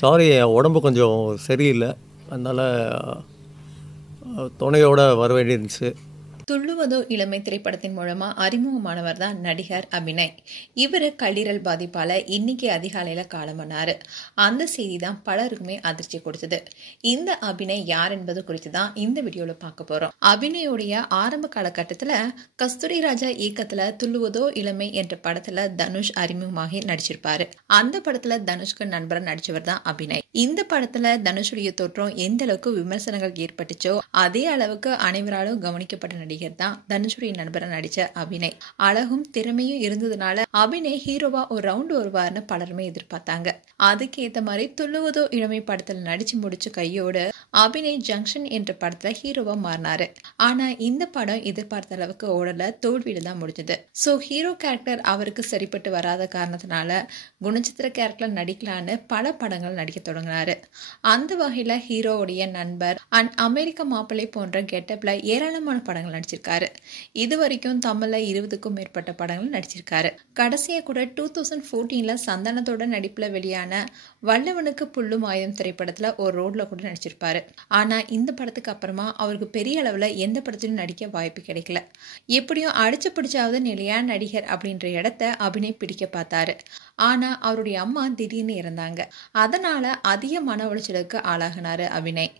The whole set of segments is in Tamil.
சாரி, என் உடம்பு கொஞ்சம் சரியில்ல. அதனால துணையோட வர வேண்டியிருந்துச்சு. துள்ளுவதோ இளமை திரைப்படத்தின் மூலமா அறிமுகமானவர் தான் நடிகர் அபிநய். இவரு கல்லீரல் பாதிப்பால இன்னைக்கு அதிகாலையில காலமானாரு. அந்த செய்தி தான் பலருக்குமே அதிர்ச்சி கொடுத்தது. இந்த அபிநய் யார் என்பது குறித்து தான் இந்த வீடியோல பார்க்க போறோம். அபிநயோடைய ஆரம்ப காலகட்டத்துல கஸ்தூரி ராஜா இயக்கத்துல துள்ளுவதோ இளமை என்ற படத்துல தனுஷ் அறிமுகமாகி நடிச்சிருப்பாரு. அந்த படத்துல தனுஷ்க்கு நண்பரா நடிச்சவர் தான் அபிநய். இந்த படத்துல தனுஷுடைய தோற்றம் எந்த அளவுக்கு விமர்சனங்கள் ஏற்பட்டுச்சோ அதே அளவுக்கு அனைவராலும் கவனிக்கப்பட்ட நடிகர் தான் தனுஷுடைய நண்பரா நடிச்ச அபிநய். அழகும் திறமையும் இருந்ததுனால அபிநய் ஹீரோவா ஒரு ரவுண்ட் வருவார்னு பலருமே எதிர்பார்த்தாங்க. அதுக்கு ஏத்த மாதிரி துள்ளுவதோ இளமை படத்துல நடிச்சு முடிச்ச கையோடு அபிநய் ஜங்ஷன் என்ற படத்துல ஹீரோவா மாறினாரு. ஆனா இந்த படம் எதிர்பார்த்த அளவுக்கு ஓடல, தோல்வியில தான் முடிஞ்சது. சோ ஹீரோ கேரக்டர் அவருக்கு சரிப்பட்டு வராத காரணத்தினால குணச்சித்திர கேரக்டர் நடிக்கலான்னு பல படங்கள் நடிக்க தொடங்கினாரு. அந்த வகையில ஹீரோவுடைய நண்பர் அண்ட் அமெரிக்க மாப்பிள்ளை போன்ற கெட்டப்ல ஏராளமான படங்கள் நடிச்சிருக்காரு. இது வரைக்கும் தமிழ்ல 20க்கும் மேற்பட்ட படங்கள் நடிச்சிருக்காரு. கடைசியா கூட 2014ல சந்தானத்தோட நடிப்புல வெளியான வல்லவனுக்கு புல்லும் ஆயுதம் திரைப்படத்துல ஒரு ரோட்ல கூட நடிச்சிருப்பாரு. ஆனா இந்த படத்துக்கு அப்புறமா அவருக்கு பெரிய அளவுல எந்த படத்திலும் நடிக்க வாய்ப்பு கிடைக்கல. எப்படியும் அடிச்சு பிடிச்சாவது நிலையான நடிகர் அப்படின்ற இடத்த அபிநய் பிடிக்க பார்த்தாரு. ஆனா அவருடைய அம்மா திடீர்னு இறந்தாங்க. அதனால அதிக மன உளைச்சலுக்கு ஆளாகினாரு அபிநய்.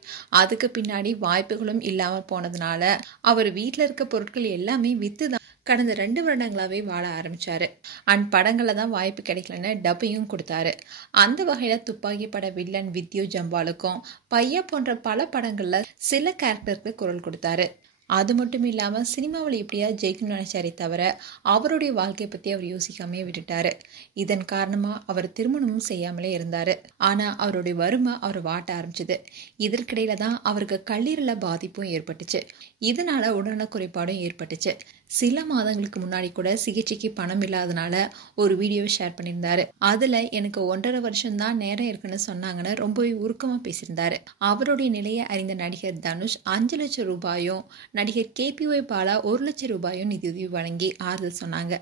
அதுக்கு பின்னாடி வாய்ப்புகளும் இல்லாம போனதுனால அவர் வீட்டுல இருக்க பொருட்கள் எல்லாமே வித்துதான் கடந்த 2 வருடங்களாவே வாழ ஆரம்பிச்சாரு. அண்ட் படங்கள்ல தான் வாய்ப்பு கிடைக்கலன்னு டப்பையும் கொடுத்தாரு. அந்த வகையில துப்பாக்கி பட வில்லன் வித்யு ஜம்பாலுக்கும் பையா போன்ற பல படங்கள்ல சில கேரக்டருக்கு குரல் கொடுத்தாரு. அது மட்டும் இல்லாம சினிமாவில் எப்படியா ஜெயிக்கணும்னு நினைச்சாரே தவிர அவருடைய வாழ்க்கையை பத்தி அவர் யோசிக்காமே விட்டுட்டாரு. இதன் காரணமா அவர் திருமணமும் செய்யாமலே இருந்தாரு. ஆனா அவருடைய வறுமை அவரை வாட்ட ஆரம்பிச்சது. இதற்கிடையில தான் அவருக்கு கல்லீரல பாதிப்பும் ஏற்பட்டுச்சு. இதனால உடல்நல குறைபாடும் ஏற்பட்டுச்சு. சில மாதங்களுக்கு முன்னாடி கூட சிகிச்சைக்கு பணம் இல்லாதனால ஒரு வீடியோவை ஷேர் பண்ணியிருந்தாரு. அதுல எனக்கு 1.5 வருஷம் தான் நேரம் இருக்குன்னு சொன்னாங்கன்னு ரொம்பவே உருக்கமா பேசியிருந்தாரு. அவருடைய நிலையை அறிந்த நடிகர் தனுஷ் 5 லட்சம் ரூபாயும் நடிகர் KPY பாலா 1 லட்சம் ரூபாயும் நிதியுதவி வழங்கி ஆறுதல் சொன்னாங்க.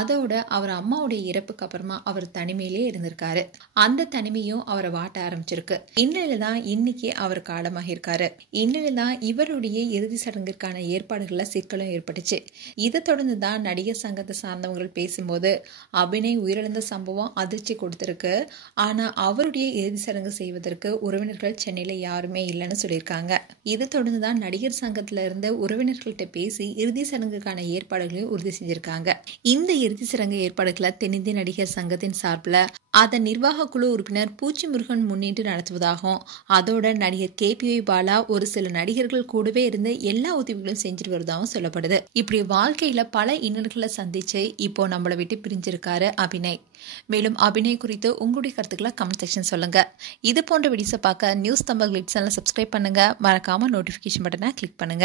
அதோட அவர் அம்மாவுடைய இறப்புக்கு அப்புறமா அவர் தனிமையிலே இருந்திருக்காரு. அந்த தனிமையும் அவரை வாட்ட ஆரம்பிச்சிருக்கு. இந்நிலையில தான் இன்னைக்கு அவர் காலமாக இருக்காரு. இந்நிலையில தான் இவருடைய இறுதி சடங்கிற்கான ஏற்பாடுகள்ல சிக்கலும் ஏற்பட்டுச்சு. இதை தொடர்ந்து தான் நடிகர் சங்கத்தை சார்ந்தவர்கள் பேசும்போது அபிநய் உயிரிழந்த சம்பவம் அதிர்ச்சி கொடுத்திருக்கு. ஆனா அவருடைய இறுதி சடங்கு செய்வதற்கு உறவினர்கள் சென்னையில யாருமே இல்லைன்னு சொல்லியிருக்காங்க. இதை தொடர்ந்து தான் நடிகர் சங்கத்துல இருந்து உறவினர்கள்ட்ட பேசி இறுதி சடங்குக்கான ஏற்பாடுகளையும் உறுதி செஞ்சிருக்காங்க. இந்த இறுதி சடங்கு ஏற்பாடுகளை தென்னிந்திய நடிகர் சங்கத்தின் சார்பில் அதன் நிர்வாக குழு உறுப்பினர் பூச்சி முருகன் முன்னிட்டு நடத்துவதாகவும் அதோட நடிகர் KPY பாலா ஒரு சில நடிகர்கள் கூடவே இருந்து எல்லா உதவிகளும் செஞ்சுட்டு வருவதாகவும் சொல்லப்படுது. இப்படி வாழ்க்கையில பல இன்னல்களை சந்திச்சு இப்போ நம்மளை விட்டு பிரிஞ்சிருக்காரு அபிநய். மேலும் அபிநய் குறித்து உங்களுடைய கருத்துக்களை கமெண்ட் செக்ஷன் சொல்லுங்க. இது போன்ற வீடியோஸை பார்க்க நியூஸ் தமிழ் கிளிட்ஸ் சேனலை சப்ஸ்கிரைப் பண்ணுங்க. மறக்காம நோட்டிபிகேஷன் பட்டனை கிளிக் பண்ணுங்க.